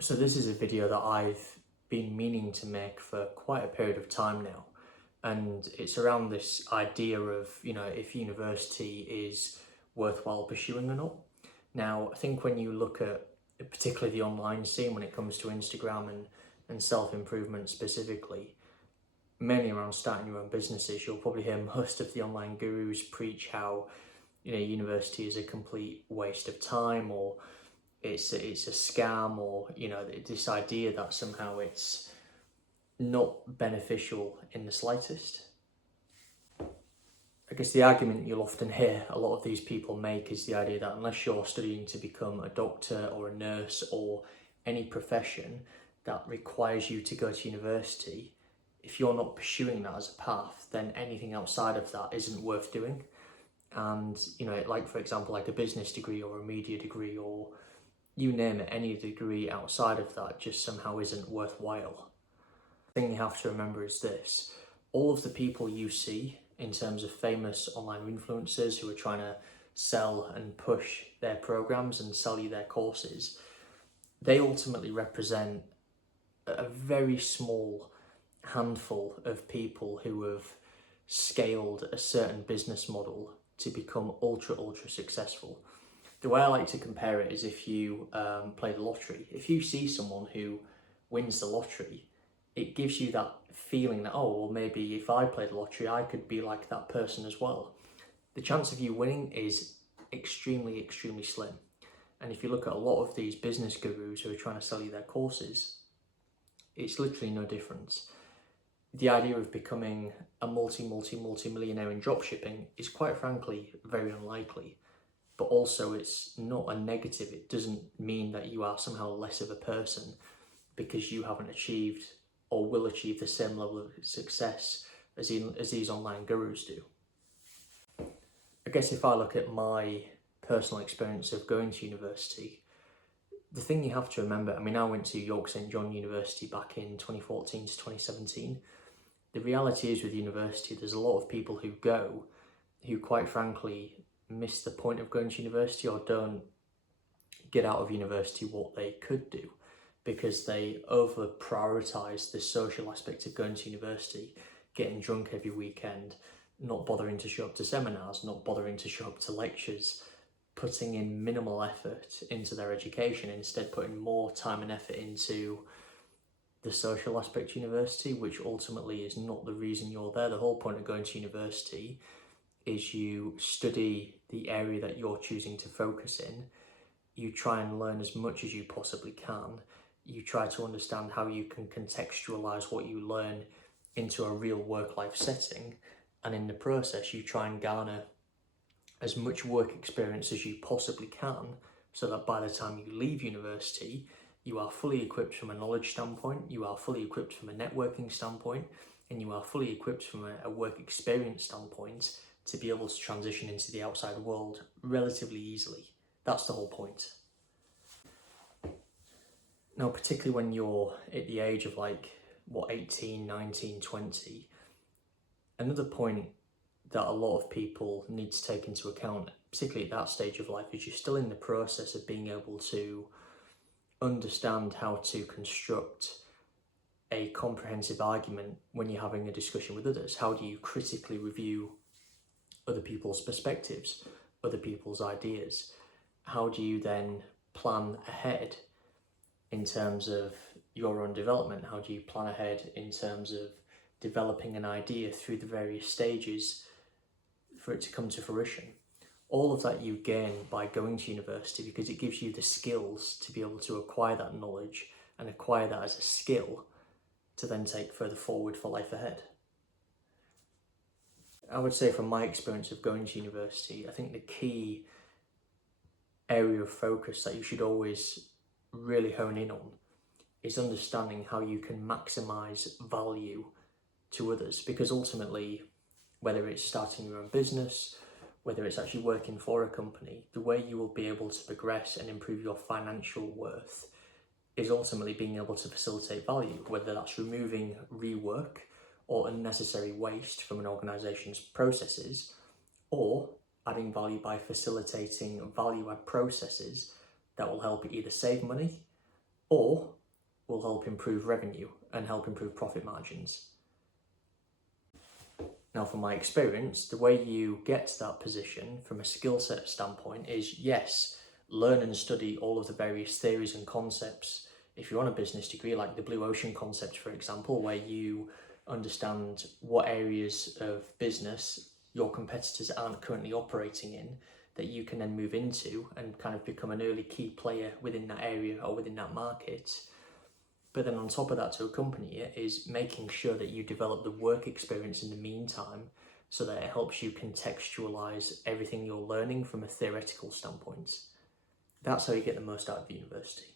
So this is a video that I've been meaning to make for quite a period of time now. And it's around this idea of, if university is worthwhile pursuing or not. Now, I think when you look at particularly the online scene when it comes to Instagram and self-improvement specifically, mainly around starting your own businesses, you'll probably hear most of the online gurus preach how, university is a complete waste of time, or it's a scam, or this idea that somehow it's not beneficial in the slightest. I guess the argument you'll often hear a lot of these people make is the idea that unless you're studying to become a doctor or a nurse or any profession that requires you to go to university, if you're not pursuing that as a path, then anything outside of that isn't worth doing. And like, for example, like a business degree or a media degree, or you name it, any degree outside of that just somehow isn't worthwhile. The thing you have to remember is this: all of the people you see in terms of famous online influencers who are trying to sell and push their programs and sell you their courses, they ultimately represent a very small handful of people who have scaled a certain business model to become ultra successful. The way I like to compare it is if you play the lottery. If you see someone who wins the lottery, it gives you that feeling that, oh, well, maybe if I played the lottery, I could be like that person as well. The chance of you winning is extremely slim. And if you look at a lot of these business gurus who are trying to sell you their courses, it's literally no difference. The idea of becoming a multi-millionaire in dropshipping is quite frankly very unlikely. But also it's not a negative. It doesn't mean that you are somehow less of a person because you haven't achieved or will achieve the same level of success as these online gurus do. I guess if I look at my personal experience of going to university, the thing you have to remember, I went to York St John University back in 2014 to 2017. The reality is with university, there's a lot of people who go who quite frankly miss the point of going to university, or don't get out of university what they could do, because they over prioritize the social aspect of going to university, getting drunk every weekend, not bothering to show up to seminars, not bothering to show up to lectures, putting in minimal effort into their education, instead putting more time and effort into the social aspect of university, which ultimately is not the reason you're there. The whole point of going to university is you study the area that you're choosing to focus in, you try and learn as much as you possibly can, you try to understand how you can contextualize what you learn into a real work-life setting, and in the process you try and garner as much work experience as you possibly can, so that by the time you leave university, you are fully equipped from a knowledge standpoint, you are fully equipped from a networking standpoint, and you are fully equipped from a work experience standpoint to be able to transition into the outside world relatively easily. That's the whole point. Now, particularly when you're at the age of 18, 19, 20, another point that a lot of people need to take into account, particularly at that stage of life, is you're still in the process of being able to understand how to construct a comprehensive argument when you're having a discussion with others. How do you critically review other people's perspectives, other people's ideas? How do you then plan ahead in terms of your own development? How do you plan ahead in terms of developing an idea through the various stages for it to come to fruition? All of that you gain by going to university, because it gives you the skills to be able to acquire that knowledge and acquire that as a skill to then take further forward for life ahead. I would say from my experience of going to university, I think the key area of focus that you should always really hone in on is understanding how you can maximize value to others, because ultimately, whether it's starting your own business, whether it's actually working for a company, the way you will be able to progress and improve your financial worth is ultimately being able to facilitate value, whether that's removing rework or unnecessary waste from an organization's processes, or adding value by facilitating value-add processes that will help either save money or will help improve revenue and help improve profit margins. Now, from my experience, the way you get to that position from a skill set standpoint is, yes, learn and study all of the various theories and concepts. If you're on a business degree, like the Blue Ocean concept, for example, where you understand what areas of business your competitors aren't currently operating in, that you can then move into and kind of become an early key player within that area or within that market. But then on top of that, to accompany it, is making sure that you develop the work experience in the meantime, so that it helps you contextualize everything you're learning from a theoretical standpoint. That's how you get the most out of the university.